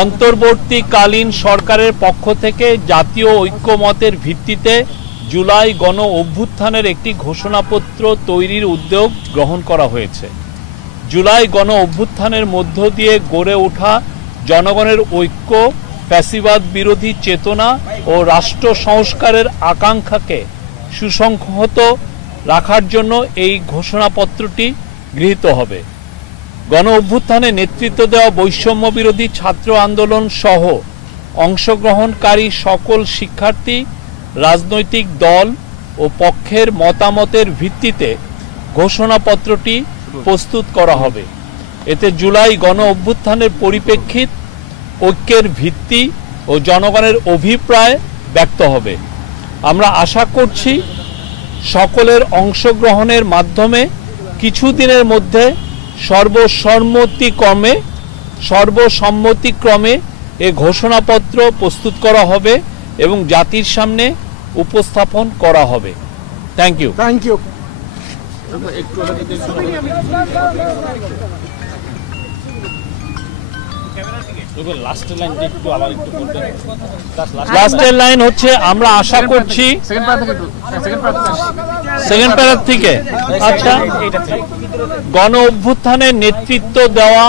অন্তর্বর্তীকালীন সরকারের পক্ষ থেকে জাতীয় ঐক্যমতের ভিত্তিতে জুলাই গণ অভ্যুত্থানের একটি ঘোষণাপত্র তৈরির উদ্যোগ গ্রহণ করা হয়েছে। জুলাই গণ অভ্যুত্থানের মধ্য দিয়ে গড়ে ওঠা জনগণের ঐক্য, ফ্যাসিবাদ বিরোধী চেতনা ও রাষ্ট্র সংস্কারের আকাঙ্ক্ষাকে সুসংহত রাখার জন্য এই ঘোষণাপত্রটি গৃহীত হবে। গণ অভ্যুত্থানে নেতৃত্ব দেওয়া বৈষম্য বিরোধী ছাত্র আন্দোলন সহ অংশগ্রহণকারী সকল শিক্ষার্থী, রাজনৈতিক দল ও পক্ষের মতামতের ভিত্তিতে ঘোষণাপত্রটি প্রস্তুত করা হবে। এতে জুলাই গণ অভ্যুত্থানের পরিপ্রেক্ষিত, ঐক্যের ভিত্তি ও জনগণের অভিপ্রায় ব্যক্ত হবে। আমরা আশা করছি সকলের অংশগ্রহণের মাধ্যমে কিছুদিনের মধ্যে সর্বসম্মতিক্রমে এ ঘোষণাপত্র প্রস্তুত করা হবে এবং জাতির সামনে উপস্থাপন করা হবে। Thank you. লাস্টের লাইন হচ্ছে, আমরা আশা করছি সেকেন্ড প্যারা থেকে, আচ্ছা, গণ অভ্যুত্থানে নেতৃত্ব দেওয়া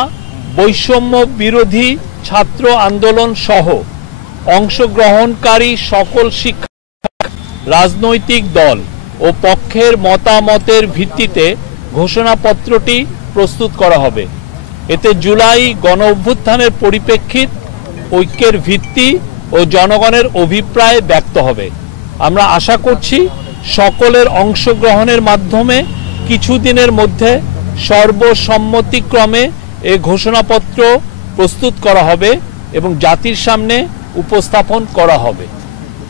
বৈষম্য বিরোধী ছাত্র আন্দোলন সহ অংশগ্রহণকারী সকল শিক্ষা, রাজনৈতিক দল ও পক্ষের মতামতের ভিত্তিতে ঘোষণাপত্রটি প্রস্তুত করা হবে। এতে জুলাই গণ অভ্যুত্থানের পরিপ্রেক্ষিত, ঐক্যের ভিত্তি ও জনগণের অভিপ্রায় ব্যক্ত হবে। আমরা আশা করছি সকলের অংশগ্রহণের মাধ্যমে কিছুদিনের মধ্যে সর্বসম্মতিক্রমে এ ঘোষণাপত্র প্রস্তুত করা হবে এবং জাতির সামনে উপস্থাপন করা হবে।